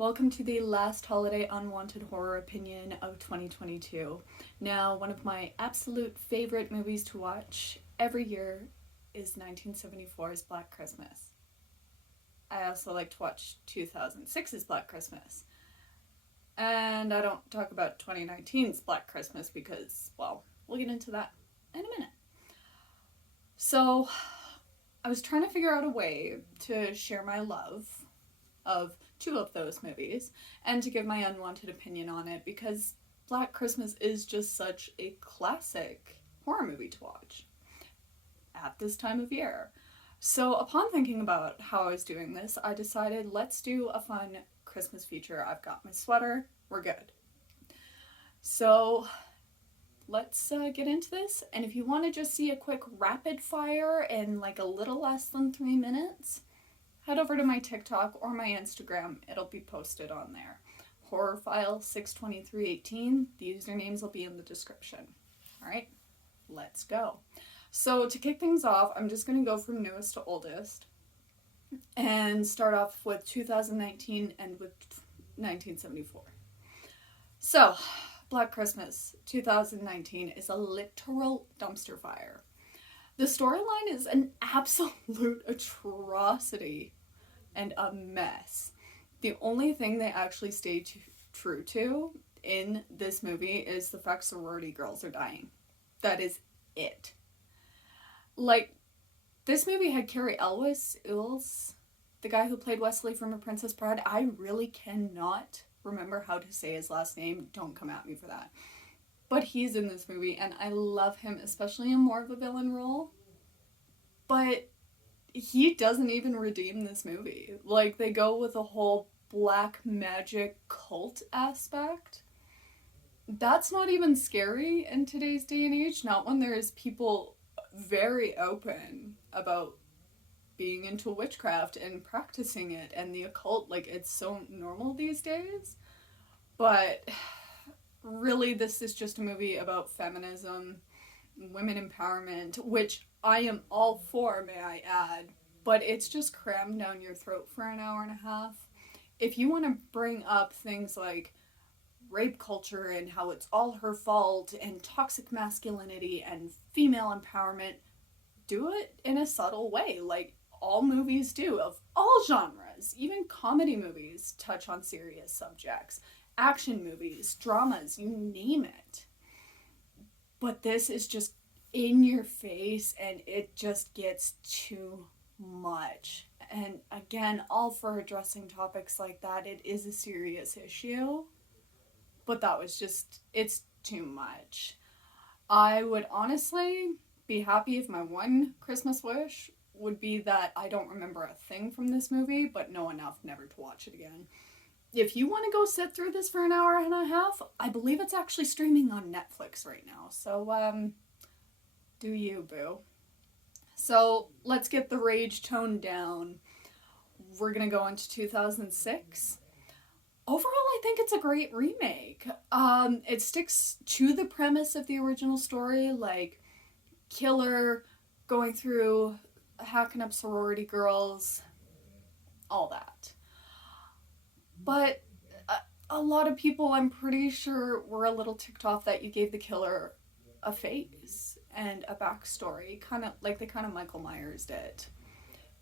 Welcome to the last holiday unwanted horror opinion of 2022. Now, one of my absolute favorite movies to watch every year is 1974's Black Christmas. I also like to watch 2006's Black Christmas. And I don't talk about 2019's Black Christmas because, well, we'll get into that in a minute. So, I was trying to figure out a way to share my love of two of those movies and to give my unwanted opinion on it because Black Christmas is just such a classic horror movie to watch at this time of year. So, upon thinking about how I was doing this, I decided let's do a fun Christmas feature. I've got my sweater, we're good. So, let's get into this. And if you want to just see a quick rapid fire in like a little less than 3 minutes, head over to my TikTok or my Instagram. It'll be posted on there. Horrorfile62318. The usernames will be in the description. Alright, let's go. So to kick things off, I'm just going to go from newest to oldest and start off with 2019 and with 1974. So, Black Christmas 2019 is a literal dumpster fire. The storyline is an absolute atrocity and a mess. The only thing they actually stay true to in this movie is the fact sorority girls are dying. That is it. Like, this movie had Carrie Elwes, the guy who played Wesley from A Princess Bride. I really cannot remember how to say his last name. Don't come at me for that. But he's in this movie, and I love him, especially in more of a villain role. But he doesn't even redeem this movie. Like, they go with a whole black magic cult aspect. That's not even scary in today's day and age, not when there's people very open about being into witchcraft and practicing it and the occult. Like, it's so normal these days. But really, this is just a movie about feminism, women empowerment, which I am all for, may I add, but it's just crammed down your throat for an hour and a half. If you want to bring up things like rape culture and how it's all her fault and toxic masculinity and female empowerment, do it in a subtle way, like all movies do, of all genres. Even comedy movies touch on serious subjects. Action movies, dramas, you name it. But this is just in your face and it just gets too much. And again, all for addressing topics like that. It is a serious issue. But that was just, it's too much. I would honestly be happy if my one Christmas wish would be that I don't remember a thing from this movie, but know enough never to watch it again. If you want to go sit through this for an hour and a half, I believe it's actually streaming on Netflix right now. So, do you, boo. So, let's get the rage toned down. We're gonna go into 2006. Overall, I think it's a great remake. It sticks to the premise of the original story, like killer going through hacking up sorority girls, all that. But a lot of people, I'm pretty sure, were a little ticked off that you gave the killer a face and a backstory, kind of like they kind of Michael Myers did.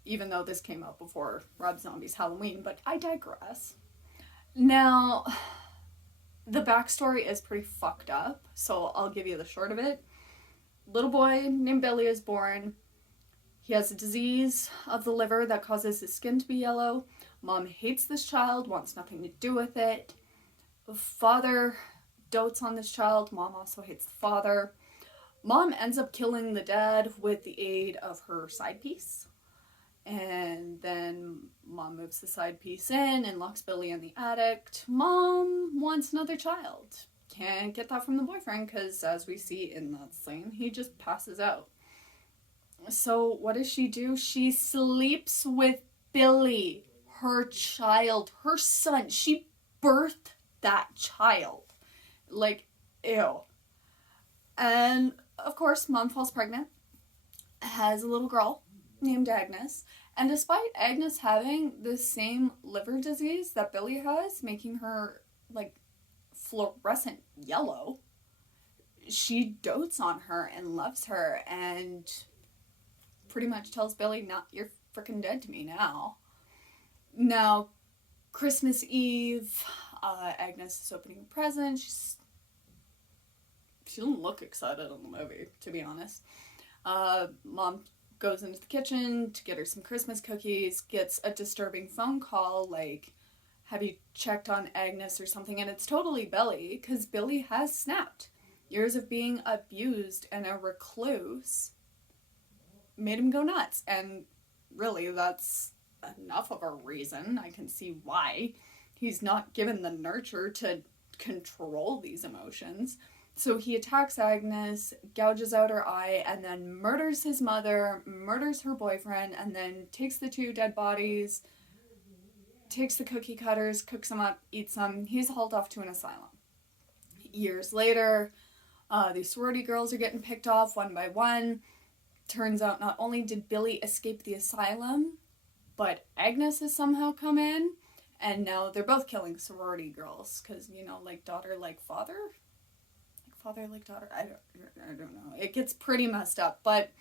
Even though this came out before Rob Zombie's Halloween, but I digress. Now, the backstory is pretty fucked up, so I'll give you the short of it. Little boy named Billy is born. He has a disease of the liver that causes his skin to be yellow. Mom hates this child, wants nothing to do with it. Father dotes on this child. Mom also hates the father. Mom ends up killing the dad with the aid of her side piece. And then Mom moves the side piece in and locks Billy in the attic. Mom wants another child. Can't get that from the boyfriend because, as we see in that scene, he just passes out. So what does she do? She sleeps with Billy, her child, her son. She birthed that child. Like, ew. And, of course, Mom falls pregnant, has a little girl named Agnes, And despite Agnes having the same liver disease that Billy has, making her like fluorescent yellow, she dotes on her and loves her and pretty much tells Billy, "Not, you're freaking dead to me now." Now, Christmas Eve, Agnes is opening a present. She doesn't look excited in the movie, to be honest. Mom goes into the kitchen to get her some Christmas cookies, gets a disturbing phone call like, "Have you checked on Agnes or something?" And it's totally Billy, because Billy has snapped. Years of being abused and a recluse made him go nuts. And really, that's enough of a reason. I can see why. He's not given the nurture to control these emotions. So he attacks Agnes, gouges out her eye, and then murders his mother, murders her boyfriend, and then takes the 2 dead bodies, takes the cookie cutters, cooks them up, eats them. He's hauled off to an asylum. Years later, these sorority girls are getting picked off one by one. Turns out not only did Billy escape the asylum, but Agnes has somehow come in, and now they're both killing sorority girls, because, like daughter, like father? Father, like daughter? I don't know. It gets pretty messed up, but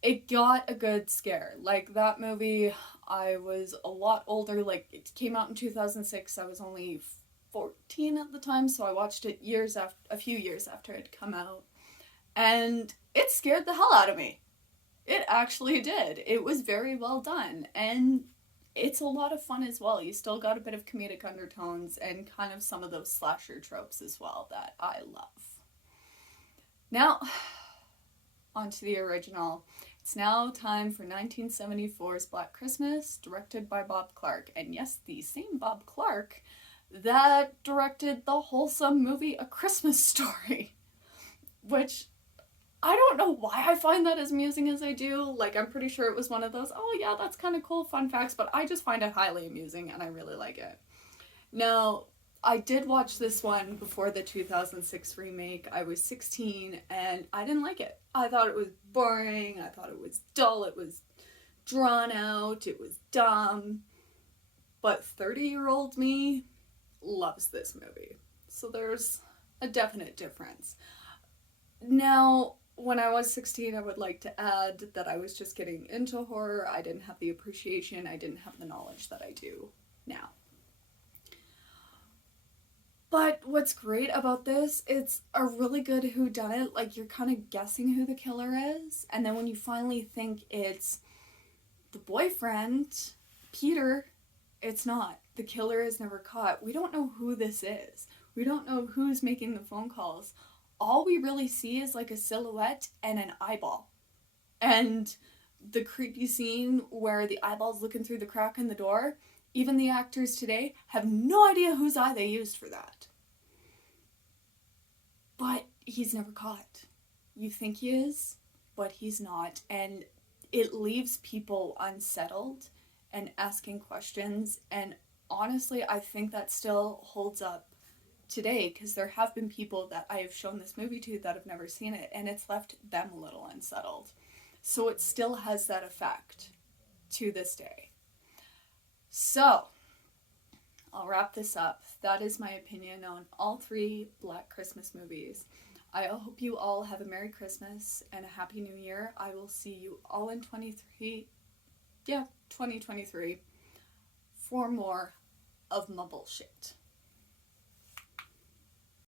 it got a good scare. Like, that movie, I was a lot older. Like, it came out in 2006. I was only 14 at the time, so I watched it a few years after it had come out. And it scared the hell out of me. It actually did. It was very well done. And it's a lot of fun as well. You still got a bit of comedic undertones and kind of some of those slasher tropes as well that I love. Now, onto the original. It's now time for 1974's Black Christmas, directed by Bob Clark. And yes, the same Bob Clark that directed the wholesome movie A Christmas Story. Which, I don't know why I find that as amusing as I do. Like, I'm pretty sure it was one of those, oh yeah, that's kind of cool fun facts, but I just find it highly amusing and I really like it. Now, I did watch this one before the 2006 remake. I was 16 and I didn't like it. I thought it was boring, I thought it was dull, it was drawn out, it was dumb. But 30-year-old me loves this movie. So there's a definite difference. Now, when I was 16, I would like to add that I was just getting into horror. I didn't have the appreciation, I didn't have the knowledge that I do now. But what's great about this, it's a really good whodunit. Like, you're kind of guessing who the killer is, and then when you finally think it's the boyfriend, Peter, it's not. The killer is never caught. We don't know who this is. We don't know who's making the phone calls. All we really see is like a silhouette and an eyeball. And the creepy scene where the eyeball's looking through the crack in the door, even the actors today have no idea whose eye they used for that. But he's never caught. You think he is, but he's not. And it leaves people unsettled and asking questions. And honestly, I think that still holds up today, because there have been people that I have shown this movie to that have never seen it, and it's left them a little unsettled. So it still has that effect to this day. So, I'll wrap this up. That is my opinion on all 3 Black Christmas movies. I hope you all have a Merry Christmas and a Happy New Year. I will see you all in 2023 for more of my bullshit.